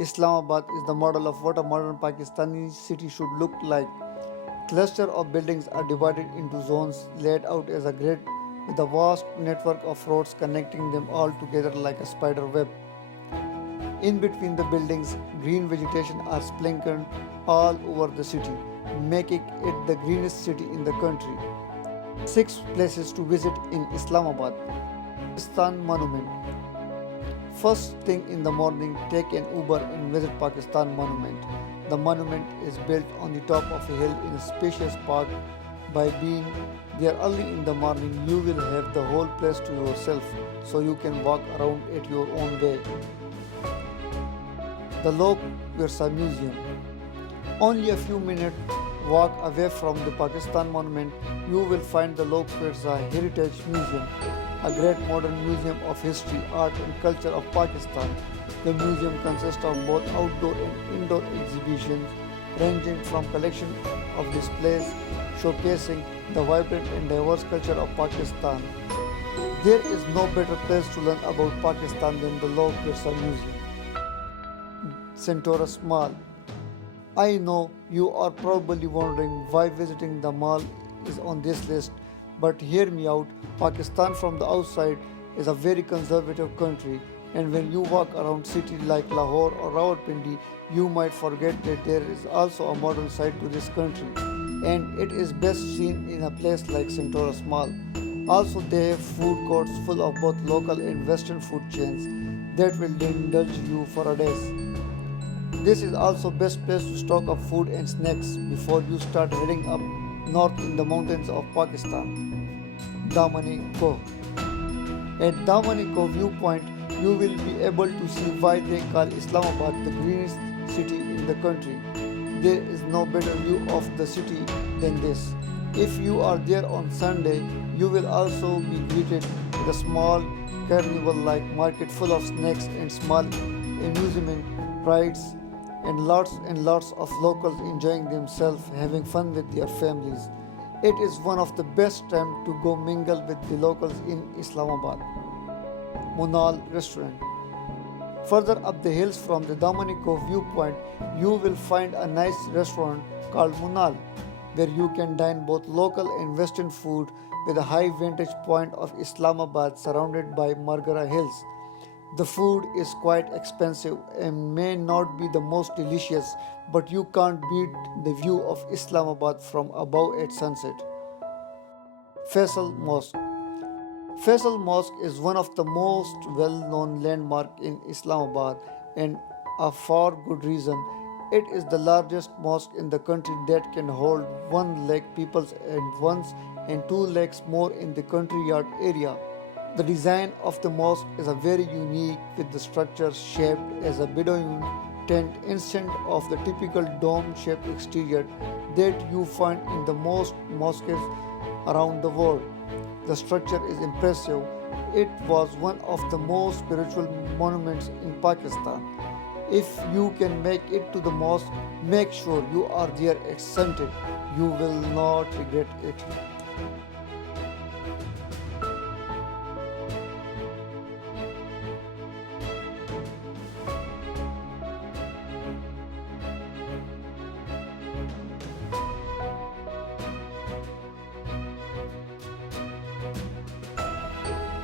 Islamabad is the model of what a modern Pakistani city should look like. Clusters of buildings are divided into zones laid out as a grid with a vast network of roads connecting them all together like a spider web. In between the buildings, green vegetation are sprinkled all over the city, making it the greenest city in the country. 6 places to visit in Islamabad. Pakistan Monument. First thing in the morning, take an Uber and visit Pakistan Monument. The monument is built on the top of a hill in a spacious park. By being there early in the morning, you will have the whole place to yourself, so you can walk around at your own way. The Lok Virsa Museum. Only a few minutes walk away from the Pakistan Monument, you will find the Lok Virsa Heritage Museum, a great modern museum of history, art and culture of Pakistan. The museum consists of both outdoor and indoor exhibitions, ranging from collection of displays showcasing the vibrant and diverse culture of Pakistan. There is no better place to learn about Pakistan than the Lok Virsa Museum. Centaurus Mall. I know you are probably wondering why visiting the mall is on this list, but hear me out. Pakistan from the outside is a very conservative country, and when you walk around cities like Lahore or Rawalpindi, you might forget that there is also a modern side to this country, and it is best seen in a place like Centaurus Mall. Also, they have food courts full of both local and western food chains that will indulge you for a days. This is also best place to stock up food and snacks before you start heading up north in the mountains of Pakistan. Damani Cove. At Damani Cove viewpoint, you will be able to see why they call Islamabad the greenest city in the country. There is no better view of the city than this. If you are there on Sunday, you will also be greeted with a small carnival-like market full of snacks and small amusement rides and lots of locals enjoying themselves, having fun with their families. It is one of the best times to go mingle with the locals in Islamabad. Munal Restaurant. Further up the hills from the Damani Cove viewpoint, you will find a nice restaurant called Munal, where you can dine both local and western food with a high vantage point of Islamabad surrounded by Margara Hills. The food is quite expensive and may not be the most delicious, but you can't beat the view of Islamabad from above at sunset. Faisal Mosque. Faisal Mosque is one of the most well-known landmarks in Islamabad, and for good reason. It is the largest mosque in the country that can hold 1 lakh people at once and 2 lakhs more in the country yard area. The design of the mosque is a very unique, with the structure shaped as a Bedouin tent instead of the typical dome-shaped exterior that you find in the most mosques around the world. The structure is impressive. It was one of the most spiritual monuments in Pakistan. If you can make it to the mosque, make sure you are there at sunset. You will not regret it.